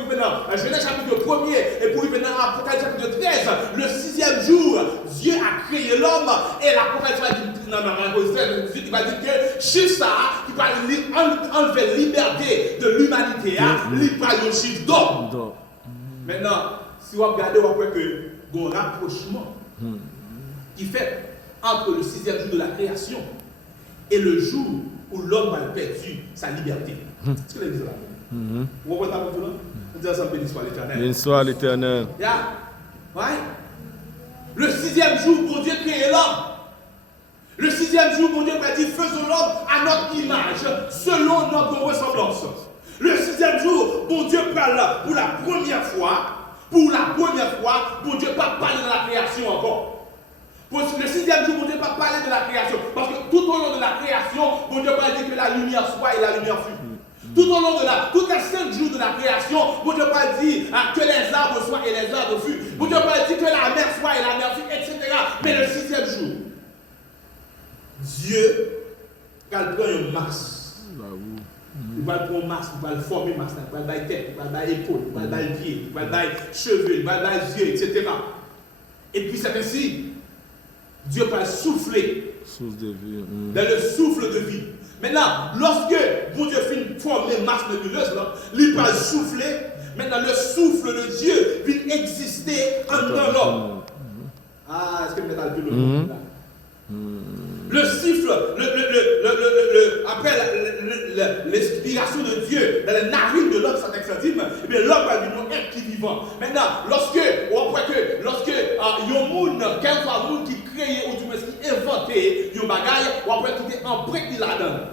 pour y venir dans Genèse chapitre 1er et pour y venir dans Apocalypse chapitre 13, le 6e jour, Dieu a créé l'homme et l'Apocalypse va dire, il va dire que chiffre ça, qui va enlever liberté de l'humanité, il va le chiffre d'homme. Maintenant, si vous regardez, vous voyez que il y a un rapprochement qui fait entre le 6e jour de la création et le jour où l'homme a perdu sa liberté. Est-ce que vous avez là? Vous voyez ça pour tout? On dit ensemble, béni soit l'Éternel. Béni soit l'Éternel. Ouais. Le 6e jour, bon Dieu crée l'homme. Le 6e jour, bon Dieu a dit, faisons l'homme à notre image, selon notre ressemblance. Le 6e jour, bon Dieu parle pour la première fois. Pour la première fois, bon Dieu pas parler de la création encore. Pour le 6e jour, bon Dieu pas parler de la création. Parce que tout au long de la création, bon Dieu pas dit que la lumière soit et la lumière fut. Tout au long de tous les 5 jours de la création, bon Dieu pas dit que les arbres soient et les arbres furent. Bon Dieu pas dit que la mer soit et la mer fut, etc. Mais le 6e jour, Dieu, quand il prend une masse, il va prendre masse, il va le former masse, il va le bailler tête, il va le bailler épaule, il va le bailler pied, il va le bailler cheveux, il va le bailler yeux, etc. Et puis c'est ainsi, Dieu va souffler dans le souffle de vie. Maintenant, lorsque bon Dieu finit de former masse nébuleuse, il va souffler. Maintenant, le souffle de Dieu vient exister en dans l'homme. Ah, est-ce que vous mettez le plus là? Le siffle, après l'expiration de Dieu dans les narines de l'homme, ça t'excentime, et bien l'homme va devenir un être qui vivant. Maintenant, lorsque il y a un monde, quel soit le monde qui crée ou du moins qui inventé, il y a un bagage, ou après tout est emprunté là-dedans.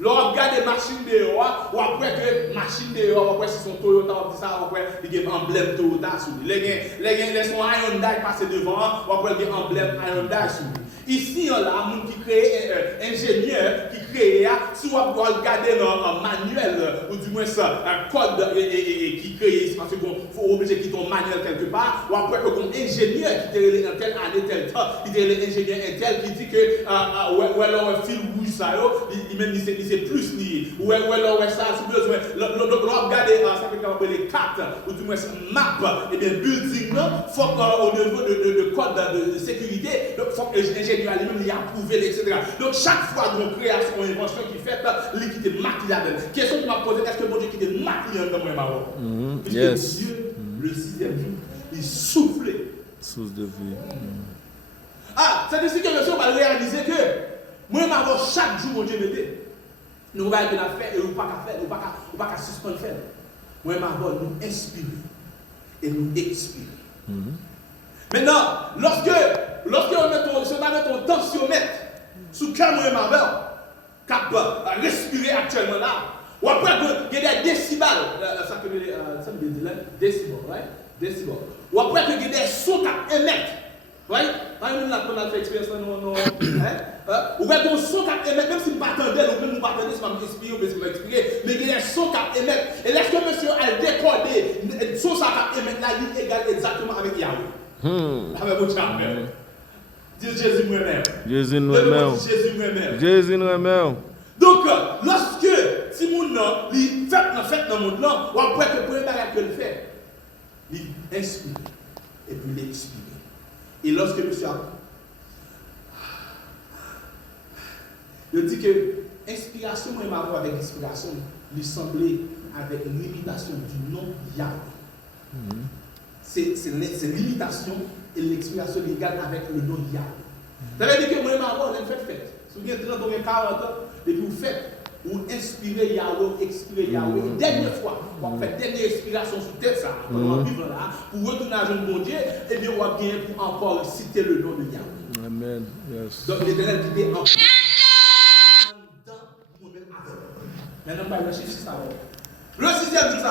Lorsqu'on regarde des machines dehors, ou après que machines dehors, après si son Toyota, on dit ça, après il y a un emblème Toyota sur lui. Les son Hyundai passé devant, ou après il y a un emblème Hyundai sur lui. Ici, on a un monde qui crée, ingénieur qui crée, si on va regarder dans un manuel, ou du moins un code qui crée, parce qu'il faut obliger qu'il y ait un manuel quelque part, ou après que un ingénieur qui est dans telle année, tel temps, il est l'ingénieur tel qui dit que, ou alors un fil rouge, ça, il c'est plus lié. Ou alors, ça, si besoin, regardez, ça fait qu'on les cartes, ou du moins map, et bien building, il faut au niveau de code de sécurité, il faut que l'ingénieur lui-même il a approuvé, etc. Donc chaque fois qu'on création ou invention qui fait, il est maquillé. Question que m'a posée, est-ce que bon Dieu qui est maquillé dans mon marron? Puisque Dieu, le 6e jour, il soufflait. Source de vie. C'est ainsi que le Seigneur va réaliser que moi, chaque jour, mon Dieu m'aide. Nous allons faire et nous ne pouvons pas faire, nous ne pouvons pas suspendre faire. Moi, nous inspirer et nous expirer. Maintenant, lorsque on met ton tensiomètre sous cœur moi cap respirer actuellement là, ou après il y a des décibels, ça veut dire décibels, right? Décibels. Ou après il y a des sons qui émettent, right? Par exemple, là, on a fait expérience non, ou bien ton son qui émet, même si nous ne pas attendons, ou même nous ne pas attendons, c'est pas m'expliquer ou c'est m'expliquer, mais il y a des sons qui émettent. Et lorsque monsieur a décodé, le son qui émet là, il est égal exactement avec Yahweh. Avec votre chambre. Dis Jésus moi-même. Jésus moi-même. Jésus moi-même. Jésus moi-même. Donc, lorsque si mon nom, il fait dans mon nom, ou après que le premier bagage que le fait, il inspire et puis l'expire. Et lorsque monsieur a. Je dis que inspiration, moi, je avec inspiration, lui semblait avec l'imitation du nom Yahweh. C'est l'imitation et l'expiration légale avec le nom Yahweh. Ça veut dire que moi, on a fait. Si vous avez 30 ou 40 ans, et puis vous faites, vous inspirez Yahweh, expirez Yahweh. Et dernière fois, vous faites dernière expiration sur tête, ça, pour vivre là, pour retourner à jeune bon Dieu, et bien, on va bien pour encore citer le nom de Yahweh. Amen. Yes. Donc, l'Éternel qui était en maintenant, pas le chiffre 6 ça. Le 6e jour, ça